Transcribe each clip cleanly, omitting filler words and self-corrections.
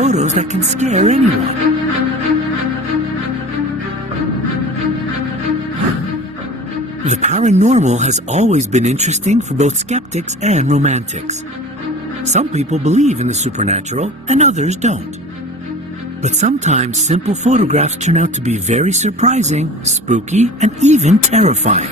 photos that can scare anyone. The paranormal has always been interesting for both skeptics and romantics. Some people believe in the supernatural and others don't. But sometimes simple photographs turn out to be very surprising, spooky, and even terrifying.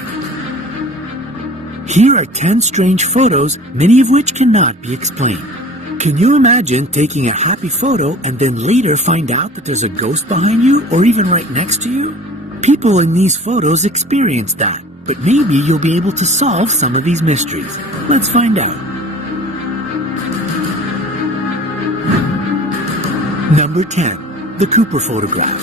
Here are 10 strange photos, many of which cannot be explained. Can you imagine taking a happy photo and then later find out that there's a ghost behind you or even right next to you? People in these photos experience that, but maybe you'll be able to solve some of these mysteries. Let's find out. Number 10. The Cooper photograph.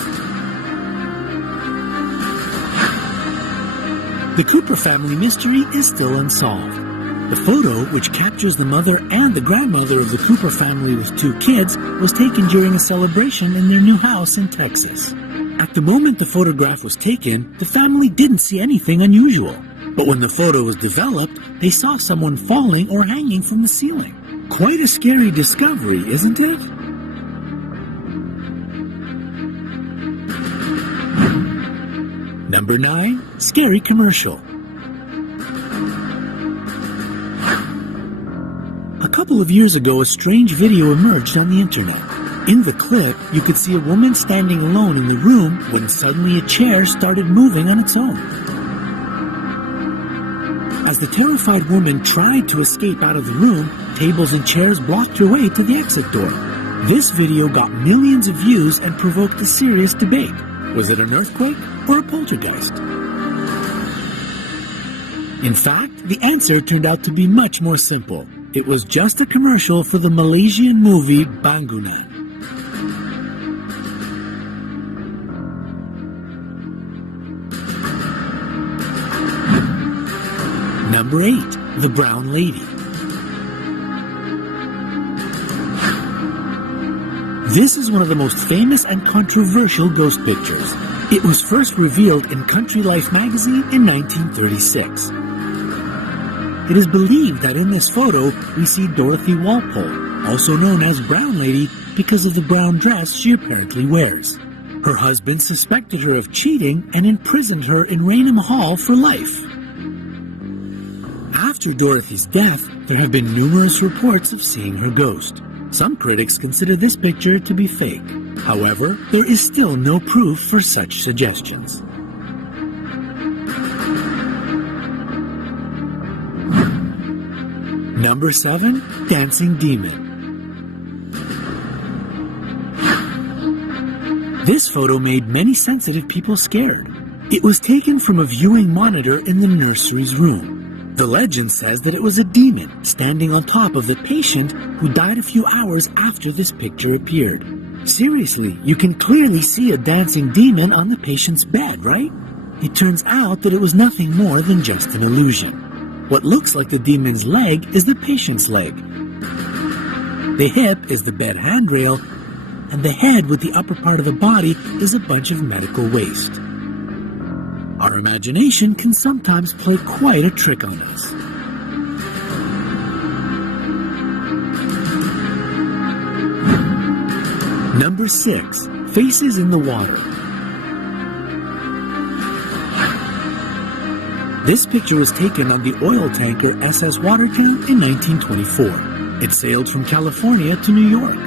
The Cooper family mystery is still unsolved. The photo, which captures the mother and the grandmother of the Cooper family with 2 kids, was taken during a celebration in their new house in Texas. At the moment the photograph was taken, the family didn't see anything unusual. But when the photo was developed, they saw someone falling or hanging from the ceiling. Quite a scary discovery, isn't it? Number 9. Scary commercial. A couple of years ago, a strange video emerged on the internet. In the clip, you could see a woman standing alone in the room when suddenly a chair started moving on its own. As the terrified woman tried to escape out of the room, tables and chairs blocked her way to the exit door. This video got millions of views and provoked a serious debate. Was it an earthquake or a poltergeist? In fact, the answer turned out to be much more simple. It was just a commercial for the Malaysian movie Bangunan. Number 8. The Brown Lady. This is one of the most famous and controversial ghost pictures. It was first revealed in Country Life magazine in 1936. It is believed that in this photo we see Dorothy Walpole, also known as Brown Lady because of the brown dress she apparently wears. Her husband suspected her of cheating and imprisoned her in Raynham Hall for life. After Dorothy's death, there have been numerous reports of seeing her ghost. Some critics consider this picture to be fake. However, there is still no proof for such suggestions. Number 7. Dancing Demon. This photo made many sensitive people scared. It was taken from a viewing monitor in the nursery's room. The legend says that it was a demon standing on top of the patient who died a few hours after this picture appeared. Seriously, you can clearly see a dancing demon on the patient's bed, right? It turns out that it was nothing more than just an illusion. What looks like the demon's leg is the patient's leg. The hip is the bed handrail, and the head with the upper part of the body is a bunch of medical waste. Our imagination can sometimes play quite a trick on us. Number 6. Faces in the Water. This picture was taken on the oil tanker SS Watertown in 1924. It sailed from California to New York.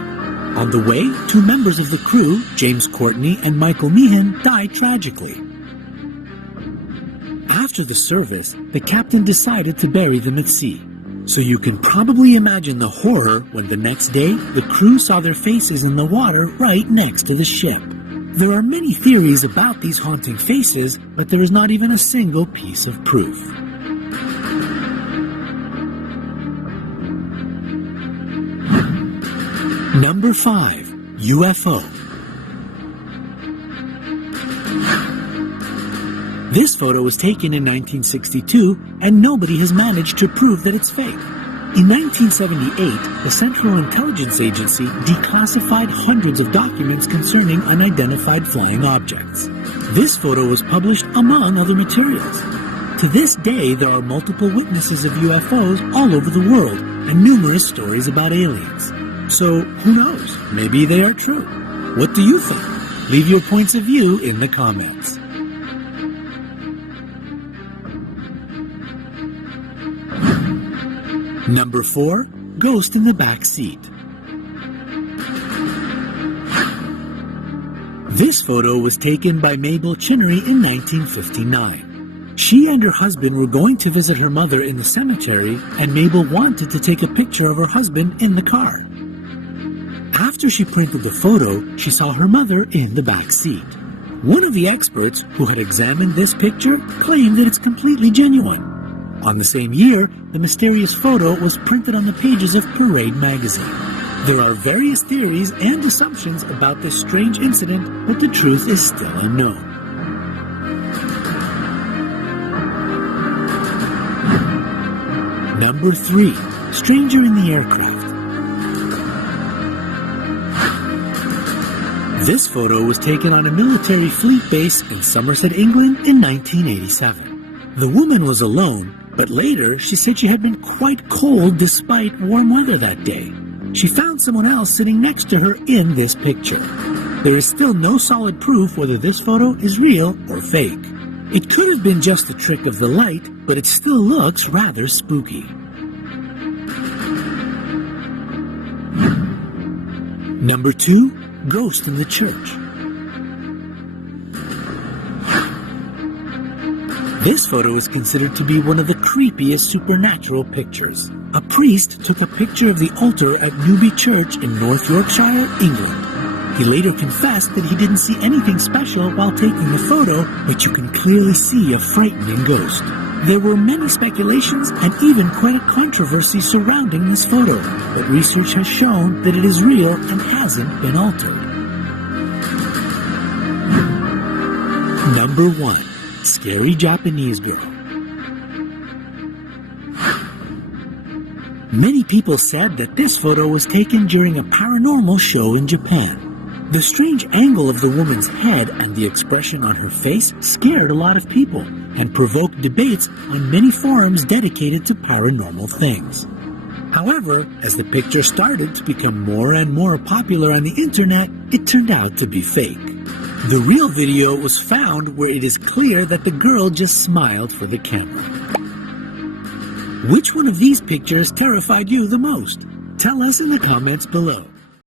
On the way, 2 members of the crew, James Courtney and Michael Meehan, died tragically. After the service, the captain decided to bury them at sea. So you can probably imagine the horror when the next day, the crew saw their faces in the water right next to the ship. There are many theories about these haunting faces, but there is not even a single piece of proof. Number 5. UFO. This photo was taken in 1962, and nobody has managed to prove that it's fake. In 1978, the Central Intelligence Agency declassified hundreds of documents concerning unidentified flying objects. This photo was published among other materials. To this day, there are multiple witnesses of UFOs all over the world, and numerous stories about aliens. So, who knows? Maybe they are true. What do you think? Leave your points of view in the comments. Number 4. Ghost in the back seat. This photo was taken by Mabel Chinnery in 1959. She and her husband were going to visit her mother in the cemetery, and Mabel wanted to take a picture of her husband in the car. After she printed the photo, she saw her mother in the back seat. One of the experts who had examined this picture claimed that it's completely genuine. On the same year, the mysterious photo was printed on the pages of Parade magazine. There are various theories and assumptions about this strange incident, but the truth is still unknown. Number 3. Stranger in the aircraft. This photo was taken on a military fleet base in Somerset, England in 1987. The woman was alone, but later she said she had been quite cold despite warm weather that day. She found someone else sitting next to her in this picture. There is still no solid proof whether this photo is real or fake. It could have been just a trick of the light, but it still looks rather spooky. Number 2. Ghost in the church. This photo is considered to be one of the creepiest supernatural pictures. A priest took a picture of the altar at Newby Church in North Yorkshire, England. He later confessed that he didn't see anything special while taking the photo, but you can clearly see a frightening ghost. There were many speculations and even quite a controversy surrounding this photo, but research has shown that it is real and hasn't been altered. Number 1. Scary Japanese girl. Many people said that this photo was taken during a paranormal show in Japan. The strange angle of the woman's head and the expression on her face scared a lot of people and provoked debates on many forums dedicated to paranormal things. However, as the picture started to become more and more popular on the internet, it turned out to be fake. The real video was found where it is clear that the girl just smiled for the camera. Which one of these pictures terrified you the most? Tell us in the comments below.